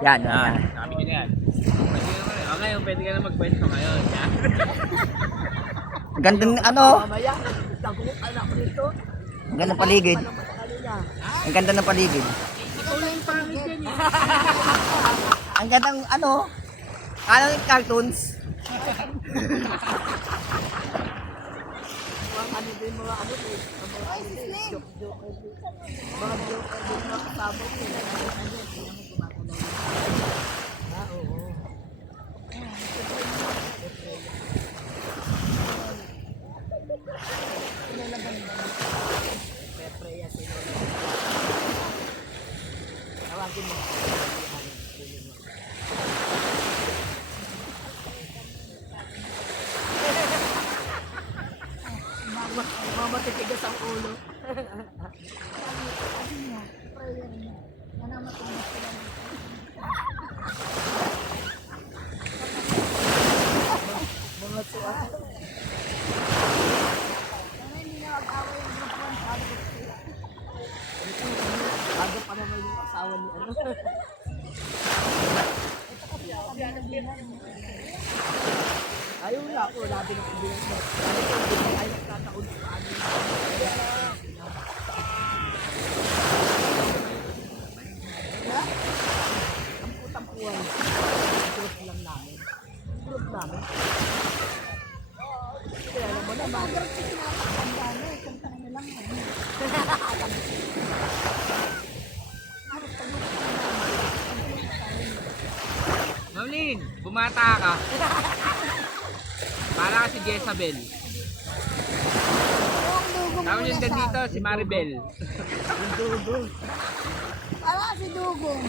Yan, Yan, yan. sabi ko na yan. Pwede ka naman. O ngayon, pwede ka na magpwesto ngayon. Yan. Ang gandang ano, Mamaya, tagong anak nito. ang gandang paligid. Ano ba sa kanila? Ang ganda ng paligid. Ikaw lang yung pangit yan eh. Ang gandang ano, yung cartoons. Ano din mga ano din. Mga ano din. Joke-joke din. Mga joke din mga kasama ko. Ah, oo. Pepreya sila. Tawagin mo. Mama titigas ang ulo. Mga suat. Aga pa naman yung asawa ni ano. Ayaw na ako, labi ng kubilang mo. Ayaw nagkataon ko ano. Ang putang puwan. Group lang namin. Group namin. Kaya alam mo naman. Maulin, bumata ka. Para ka si Jezabel. Tawag yung dito, si Maribel. Yung dugong. Para si Dugong.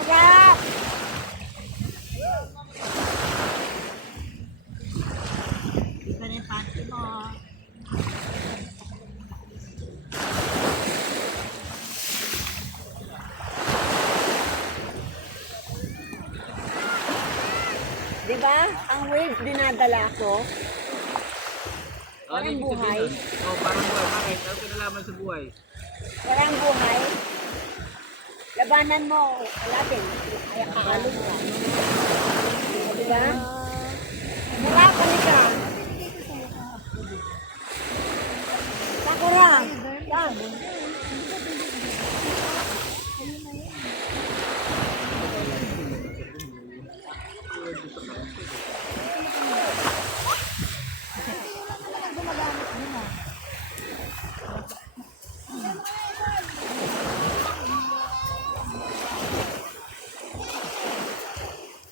Sarap! Iba na yung panty mo. Diba? Ang wave dinadala ko. Ano yung buhay. Oh, parang buhay. Bakit? Ano kinalaman sa buhay? Parang buhay. Labanan mo. Wala din. Kaya kakalog ka. Diba? Mula ka ka. Sakura. Yan.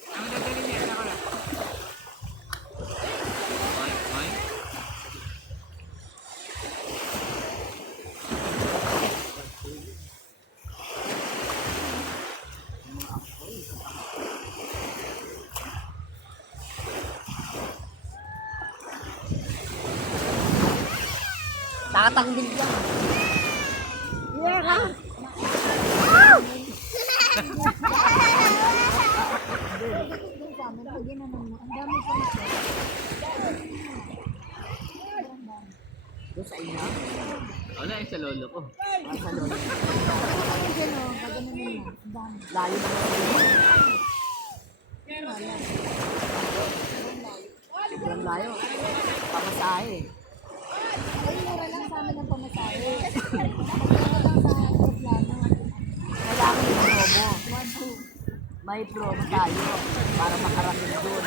Ang dadalhin niya, ako na. Okay. Tatangbil yan. Yeah ka. Doon sa ina. Wala yung sa lolo ko. Sa lolo. Layo naman. Sobrang layo. Pamasahe. Ay, mura lang sa amin ang pamasahe. Mura lang sa aeroplano. Kailangan yung promo. May promo tayo para makarating doon.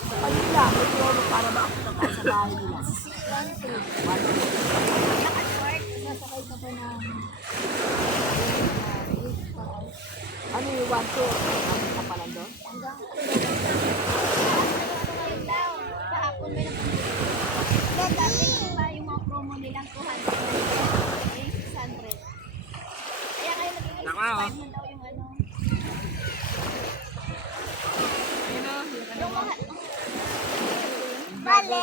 Sa kanila, may promo para makakita tayo sa bahay nila. Nasakay ka pa ng Ano yung 1, 2? Ano ka pala doon? hanggang ngayon daw. Kahapon may dati pa yung mga promo nilang 200 600. Kaya kayo naging Tama, oh. 5 na daw yung ano. Ayun o, yung ano mo. Bale.